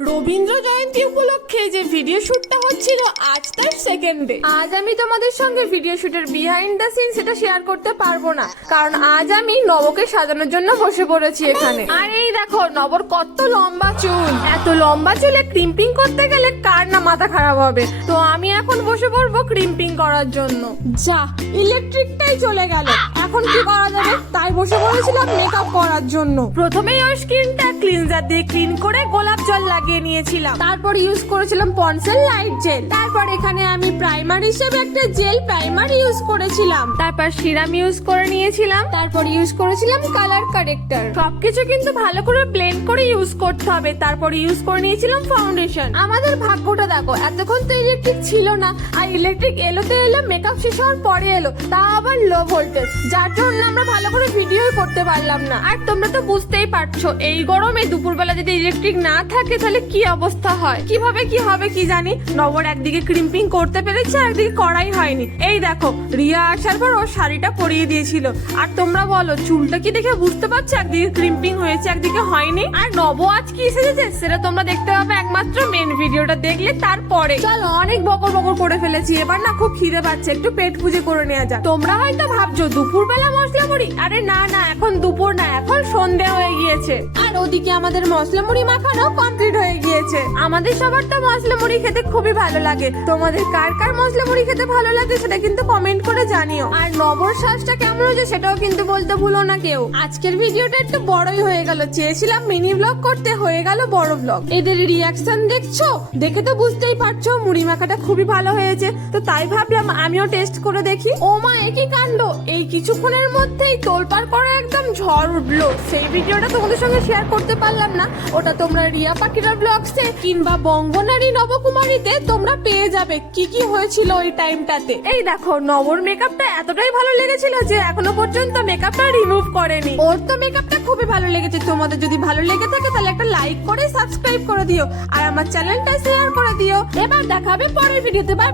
রবীন্দ্র জয়ন্তী উপলক্ষে যে ভিডিও শুটটা হচ্ছিল আজ তার সেকেন্ড ডে আজ আমি তোমাদের সঙ্গে ভিডিও শুটের বিহাইন্ড দ্য সিন সেটা শেয়ার করতে পারব না কারণ আজ আমি নবকে সাজানোর জন্য বসে পড়েছি এখানে। আর এই দেখো নবর কত লম্বা চুল। এত লম্বা চুলে ক্রিম্পিং করতে গেলে কার না মাথা খারাপ হবে? তো আমি এখন বসে পড়ব ক্রিম্পিং করার জন্য। যা ইলেকট্রিকটাই চলে গেল। এখন কি করা যাবে? তাই বসে পড়েছিলাম মেকআপ করার জন্য। প্রথমেই ওই স্কিনটা ক্লিনজার দিয়ে ক্লিন করে গোলাপ জল লাগিয়ে নিয়েছিলাম। তারপর ইউজ করেছিলাম পন্সেল লাইট জেল। তারপর এখানে আমি প্রাইমার হিসেবে একটা জেল প্রাইমার ইউজ করেছিলাম। তারপর সিরাম ইউজ করে নিয়েছিলাম। তারপর ইউজ করেছিলাম কালার কারেক্টর সবকিছু কিন্তু ভালো করে ব্লেন্ড করে ইউজ করতে হবে। তারপর ইউজ করে নিয়েছিলাম ফাউন্ডেশন আমাদের ভাগ্যটা দেখো এতক্ষণ তো ইলেকট্রিক ছিল না আর ইলেকট্রিক এলো তো এলো মেকআপ শেষ হওয়ার পরে এলো তা আবার লো ভোল্টেজ যার জন্য আমরা ভালো করে ভিডিও করতে পারলাম না। আর তোমরা তো বুঝতেই পারছ এই গরমে দুপুরবেলা যদি ইলেকট্রিক না থাকে তাহলে কি অবস্থা হয়? কীভাবে কি হবে কি জানি? নবর একদিকে ক্রিম্পিং করতে পেরেছে একদিকে করাই হয়নি। এই দেখো, রিয়া আসার পর ও শাড়িটা পরিয়ে দিয়েছিল। আর তোমরা বলো, চুলটা কি দেখে বুঝতে পারছ? একদিকে ক্রিম্পিং হয়েছে, একদিকে হয়নি? আর নব আজ কি এসেছে সেটা তোমরা দেখতে পাবে একমাত্র মেন ভিডিওটা দেখলে তারপরে। চলো, অনেক বকর বকর করে ফেলেছি। এবার না খুব খিদে পাচ্ছে। একটু পেট পুজো করে নেওয়া যাক। তোমরা হয়তো ভাবছ, দুপুরবেলা মশলা মুড়ি আরে না না, এখন দুপুর না, এখন সন্ধে হয়ে গিয়েছে। আর ওদিকে আমাদের মশলা মুড়ি মাখানো কমপ্লিট হয়ে গিয়েছে। আমাদের সবার তো মশলা মুড়ি খেতে খুবই ভালো লাগে। তোমাদের কার কার মশলা মুড়ি খেতে ভালো লাগে সেটা কিন্তু কমেন্ট করে জানিও। আর নবর শ্বাসটা কেমন হয়েছে সেটাও কিন্তু বলতে ভুলো না কেউ। আজকের ভিডিওটা একটু বড়ই হয়ে গেল। চেয়েছিলাম মিনি ব্লগ করতে, হয়ে গেল বড় ব্লগ এদের রিয়াকশন দেখছ? দেখে তো বুঝতেই পারছ, মুড়ি মাখাটা খুবই ভালো হয়েছে। তো তাই ভাবলাম আমিও টেস্ট করে দেখি। ও মা একই কাণ্ড? এই কিছুক্ষণের মধ্যেই তোলপার করে একদম ঝড় উঠল। সেই ভিডিওটা তোমাদের সঙ্গে শেয়ার করতে পারলাম না। ওটা তোমরা রিয়া পাখিরার ব্লগসে কিংবা বঙ্গনারী নবকুমারীতে তোমরা পেয়ে যাবে। কি কি হয়েছিল ওই টাইমটাতে এই দেখো, নবর মেকআপটা এতটাই ভালো লেগেছিল যে এখনও পর্যন্ত মেকআপটা রিমুভ করেনি। ওর তো মেকআপটা খুবই ভালো লেগেছে। তোমাদের যদি ভালো লেগে থাকে তাহলে একটা লাইক করে সাবস্ক্রাইব করে দিও। আর আমার চ্যানেলটা শেয়ার করে দিও। এবার দেখাবে পরের ভিডিওতে। বাই